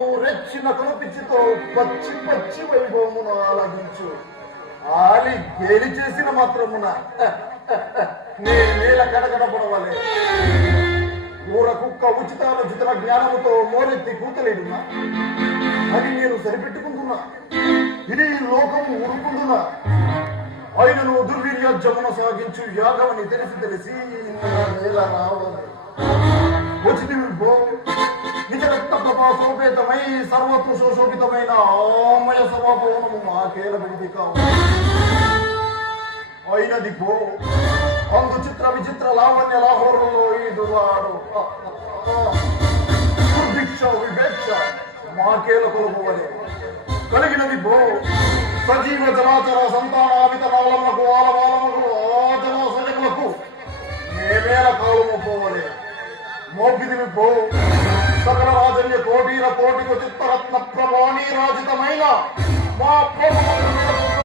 రెచ్చిన కనిపించుతో పచ్చి పచ్చి వైభవమును ఆలగించు. ఆలి గేలి చేసిన మాత్రమున నే నేల కడగడపడవలే. ఊర కుక్క ఉచితానుచిత జ్ఞానముతో మోరెత్తి కూతలేడునా? అది నేను సరిపెట్టుకుంటున్నా. ఇది లోకము ఊరుకుంటున్నా. ఆయనను దుర్వీర్యాజ్యమున సాగించు యాగమని తెలిసి నేల రావాలి. వచ్చింది నిజ రక్త ప్రభా సోపేతమై సర్వత్వ శోషోపితమైన ఆమయ సభాభవనము మాకేల విడిది కావు. అయినది పో అందు చిత్ర విచిత్ర లావణ్య లాహోరంలో ఈదువాడు దుర్భిక్ష వివేక్ష మాకేల కొలుకోవలే. కలిగినది పో సజీవ జలాచర సంతానావిత నాళములకు ఆలవాలములకు ఆ జలాశయములకు మేమేల కాలము పోవలే. మోపిదివి పో సకల రాజన్య కోటీర కోటికు చిత్తరత్న ప్రభాణి రాజితమైన మా ప్రభు